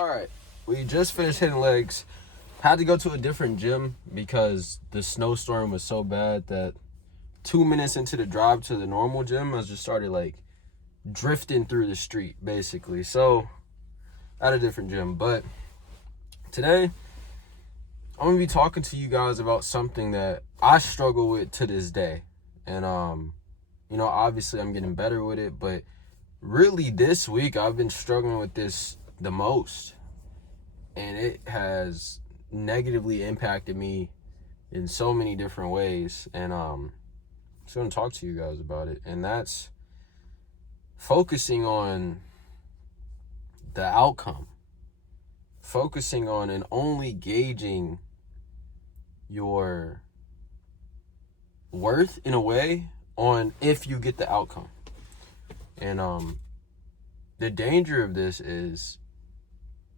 All right, we just finished hitting legs. Had to go to a different gym because the snowstorm was so bad that 2 minutes into the drive to the normal gym, I just started like drifting through the street basically. So at a different gym. But today I'm gonna be talking to you guys about something that I struggle with to this day. And obviously I'm getting better with it, but really this week I've been struggling with this the most. And it has negatively impacted me in so many different ways. And just gonna talk to you guys about it. And that's focusing on the outcome. Focusing on and only gauging your worth in a way on if you get the outcome. And the danger of this is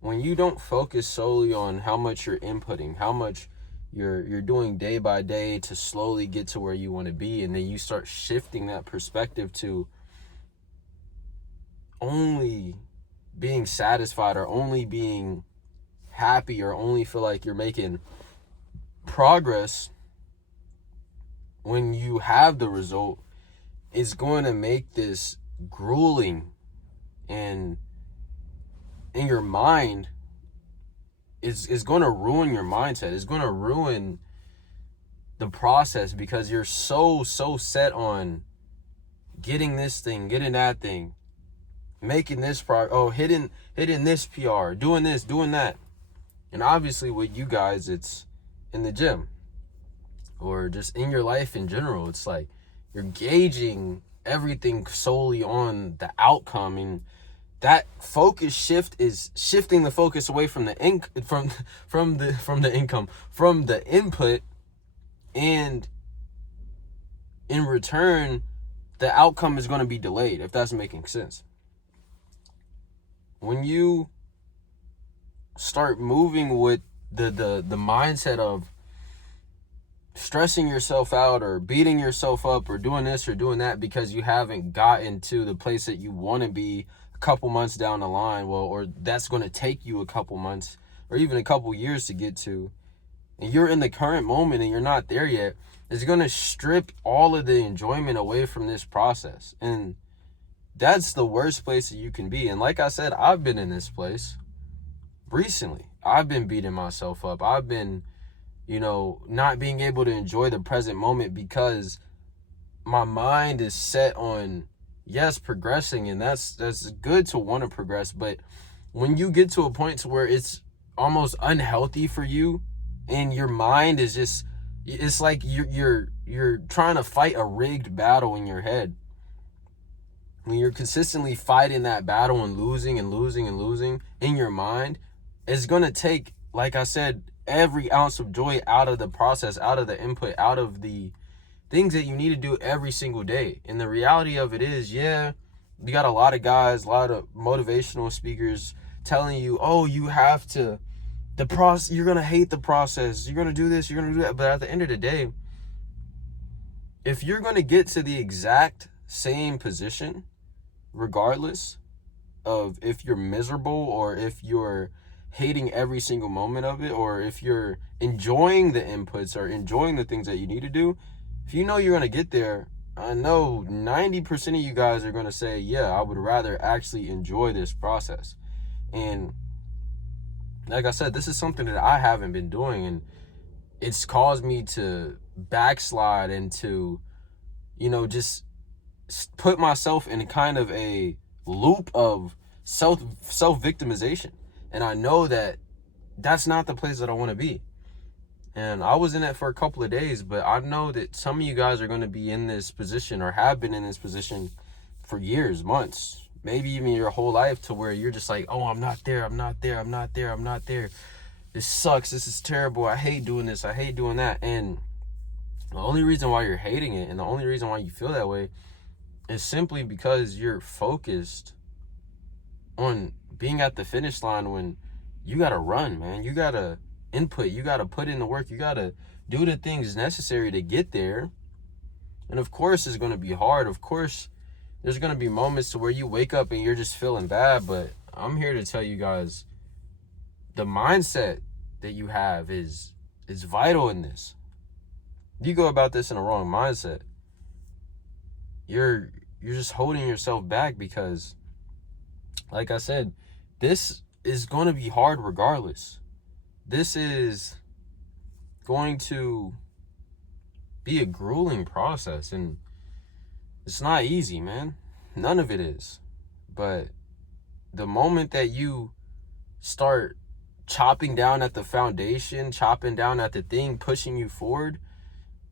when you don't focus solely on how much you're inputting, how much you're doing day by day to slowly get to where you want to be, and then you start shifting that perspective to only being satisfied or only being happy or only feel like you're making progress when you have the result, is going to make this grueling, and in your mind is going to ruin your mindset. It's going to ruin the process because you're so set on getting this thing, getting that thing, making this hitting this PR, doing this, doing that. And obviously with you guys, it's in the gym or just in your life in general. It's like you're gauging everything solely on the outcome, and that focus shift is shifting the focus away from the input, and in return the outcome is going to be delayed, if that's making sense. When you start moving with the mindset of stressing yourself out or beating yourself up or doing this or doing that because you haven't gotten to the place that you want to be a couple months down the line, or that's going to take you a couple months or even a couple years to get to, and you're in the current moment and you're not there yet, it's going to strip all of the enjoyment away from this process. And that's the worst place that you can be. And like I said, I've been in this place recently. I've been beating myself up. I've been, not being able to enjoy the present moment because my mind is set on, yes, progressing, and that's good to want to progress. But when you get to a point to where it's almost unhealthy for you, and your mind is just, it's like you're trying to fight a rigged battle in your head. When you're consistently fighting that battle and losing in your mind, it's going to take, like I said, every ounce of joy out of the process, out of the input, out of the things that you need to do every single day. And the reality of it is, you got a lot of guys, a lot of motivational speakers telling you, oh, you have to, the process, you're going to hate the process, you're going to do this, you're going to do that. But at the end of the day, if you're going to get to the exact same position, regardless of if you're miserable or if you're hating every single moment of it, or if you're enjoying the inputs or enjoying the things that you need to do, if you know you're going to get there, I know 90% of you guys are going to say, I would rather actually enjoy this process. And like I said, this is something that I haven't been doing, and it's caused me to backslide into, just put myself in kind of a loop of self-victimization. And I know that that's not the place that I want to be. And I was in it for a couple of days, but I know that some of you guys are going to be in this position or have been in this position for years, months, maybe even your whole life, to where you're just like, oh, I'm not there. This sucks. This is terrible. I hate doing this. I hate doing that. And the only reason why you're hating it, and the only reason why you feel that way, is simply because you're focused on being at the finish line when you got to run, man. You got to input. You got to put in the work. You got to do the things necessary to get there. And of course, it's going to be hard. Of course, there's going to be moments to where you wake up and you're just feeling bad. But I'm here to tell you guys, the mindset that you have is vital in this. If you go about this in a wrong mindset, you're just holding yourself back, because like I said, this is going to be hard regardless. This is going to be a grueling process, and it's not easy, man. None of it is. But the moment that you start chopping down at the foundation, chopping down at the thing pushing you forward,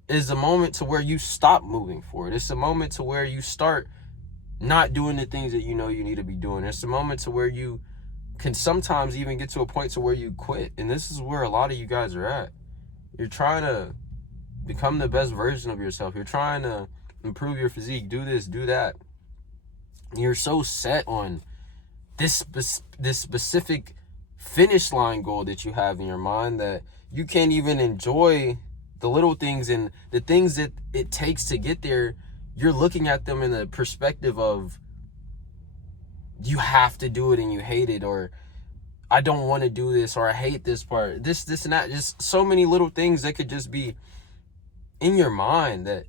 is the moment to where you stop moving forward. It's the moment to where you start not doing the things that you know you need to be doing. It's the moment to where you can sometimes even get to a point to where you quit. And this is where a lot of you guys are at. You're trying to become the best version of yourself. You're trying to improve your physique, do this, do that. You're so set on this specific finish line goal that you have in your mind that you can't even enjoy the little things and the things that it takes to get there. You're looking at them in the perspective of you have to do it and you hate it, or I don't want to do this, or I hate this part, this and that. Just so many little things that could just be in your mind that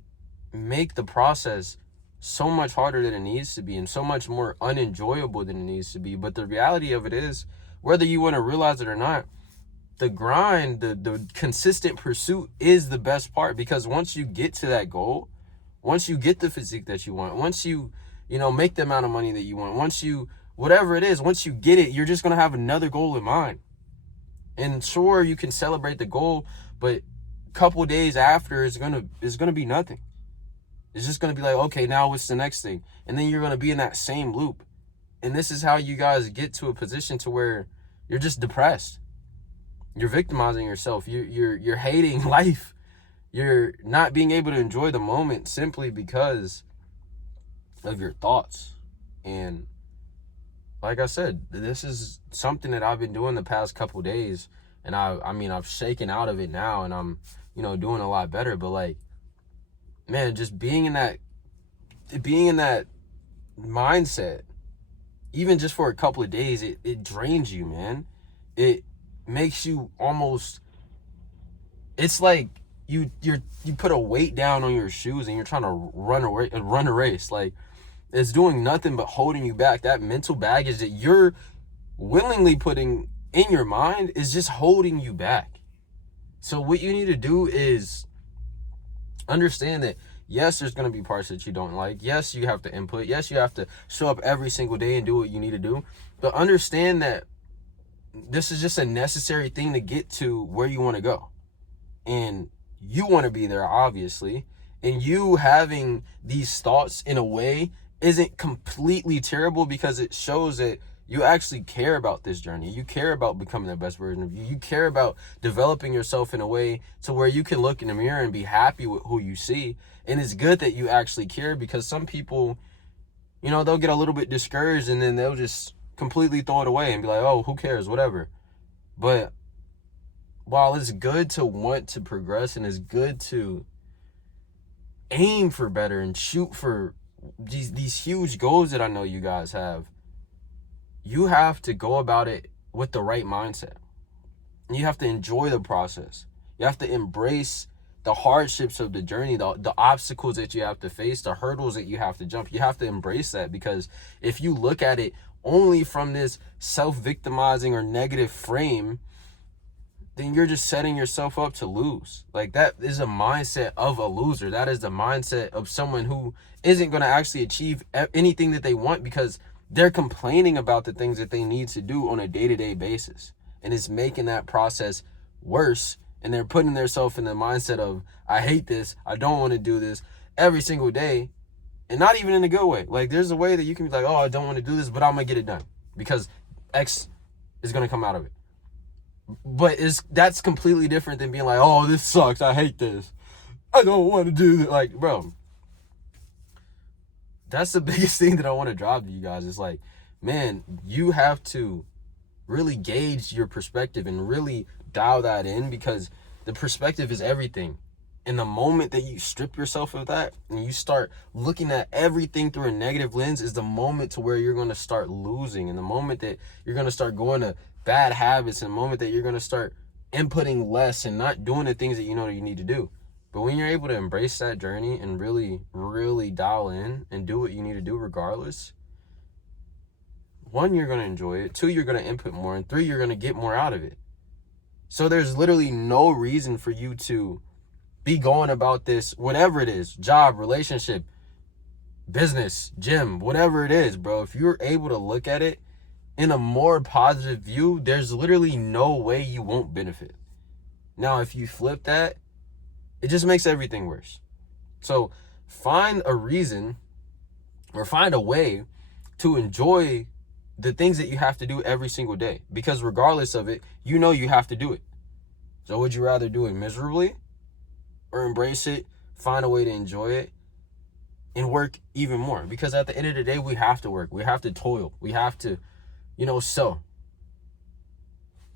make the process so much harder than it needs to be and so much more unenjoyable than it needs to be. But the reality of it is, whether you want to realize it or not, the grind, the consistent pursuit is the best part, because once you get to that goal, once you get the physique that you want, once you make the amount of money that you want, once you, whatever it is, once you get it, you're just going to have another goal in mind. And sure, you can celebrate the goal, but a couple days after it's going to be nothing. It's just going to be like, okay, now what's the next thing? And then you're going to be in that same loop. And this is how you guys get to a position to where you're just depressed. You're victimizing yourself. You're hating life. You're not being able to enjoy the moment simply because of your thoughts. And like I said, this is something that I've been doing the past couple days, and I've shaken out of it now, and I'm doing a lot better. But like, man, just being in that mindset, even just for a couple of days, it drains you, man. It makes you almost, it's like you put a weight down on your shoes and you're trying to run a race. Like, it's doing nothing but holding you back. That mental baggage that you're willingly putting in your mind is just holding you back. So what you need to do is understand that, yes, there's going to be parts that you don't like. Yes, you have to input. Yes, you have to show up every single day and do what you need to do. But understand that this is just a necessary thing to get to where you want to go. And you want to be there, obviously. And you having these thoughts in a way isn't completely terrible, because it shows that you actually care about this journey. You care about becoming the best version of you. You care about developing yourself in a way to where you can look in the mirror and be happy with who you see. And it's good that you actually care, because some people, they'll get a little bit discouraged and then they'll just completely throw it away and be like, oh, who cares, whatever. But while it's good to want to progress and it's good to aim for better and shoot for these huge goals that I know you guys have, you have to go about it with the right mindset. You have to enjoy the process. You have to embrace the hardships of the journey, the obstacles that you have to face, the hurdles that you have to jump. You have to embrace that, because if you look at it only from this self-victimizing or negative frame, then you're just setting yourself up to lose. Like, that is a mindset of a loser. That is the mindset of someone who isn't going to actually achieve anything that they want, because they're complaining about the things that they need to do on a day-to-day basis. And it's making that process worse. And they're putting themselves in the mindset of, I hate this, I don't want to do this, every single day. And not even in a good way. Like, there's a way that you can be like, oh, I don't want to do this, but I'm going to get it done, because X is going to come out of it. But that's completely different than being like, oh, this sucks, I hate this, I don't want to do this. Like, bro, that's the biggest thing that I want to drive to you guys. Is like, man, you have to really gauge your perspective and really dial that in, because the perspective is everything. And the moment that you strip yourself of that and you start looking at everything through a negative lens is the moment to where you're going to start losing. And the moment that you're going to start going to bad habits, and the moment that you're going to start inputting less and not doing the things that you know that you need to do. But when you're able to embrace that journey and really, really dial in and do what you need to do regardless, 1, you're going to enjoy it. 2, you're going to input more. And 3, you're going to get more out of it. So there's literally no reason for you to be going about this, whatever it is, job, relationship, business, gym, whatever it is, bro. If you're able to look at it in a more positive view, there's literally no way you won't benefit. Now, if you flip that, it just makes everything worse. So find a reason or find a way to enjoy the things that you have to do every single day, because regardless of it, you know you have to do it. So would you rather do it miserably or embrace it, find a way to enjoy it, and work even more? Because at the end of the day, we have to work. We have to toil. We have to,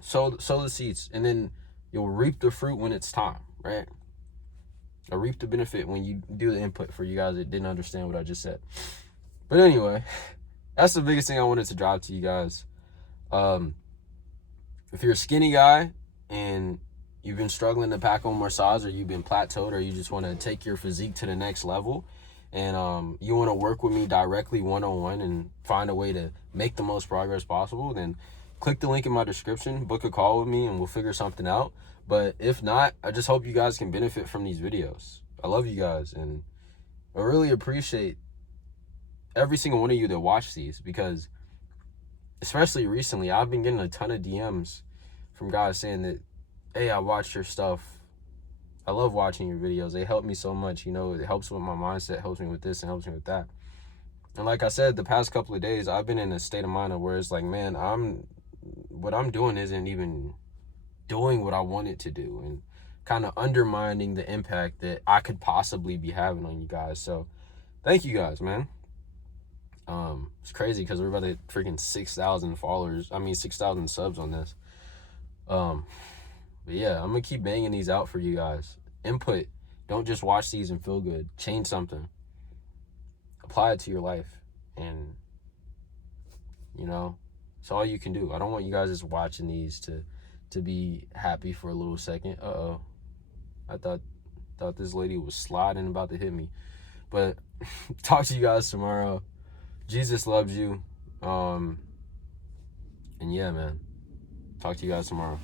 sow the seeds, and then you'll reap the fruit when it's time, right? Or reap the benefit when you do the input, for you guys that didn't understand what I just said. But anyway, that's the biggest thing I wanted to drop to you guys. If you're a skinny guy and you've been struggling to pack on more size, or you've been plateaued, or you just want to take your physique to the next level, and you want to work with me directly one-on-one and find a way to make the most progress possible, then click the link in my description, book a call with me, and we'll figure something out. But if not, I just hope you guys can benefit from these videos. I love you guys, and I really appreciate every single one of you that watch these, because especially recently, I've been getting a ton of DMs from guys saying that, hey, I watched your stuff. I love watching your videos. They help me so much. It helps with my mindset, helps me with this, and helps me with that. And like I said, the past couple of days, I've been in a state of mind of where it's like, man, what I'm doing isn't even doing what I want it to do, and kind of undermining the impact that I could possibly be having on you guys. So thank you guys, man. It's crazy because we're about to hit freaking 6,000 followers. 6,000 subs on this. But yeah, I'm gonna keep banging these out for you guys. Input. Don't just watch these and feel good. Change something. Apply it to your life, and it's all you can do. I don't want you guys just watching these to be happy for a little second. I thought this lady was sliding, about to hit me. But talk to you guys tomorrow. Jesus loves you. And yeah, man. Talk to you guys tomorrow.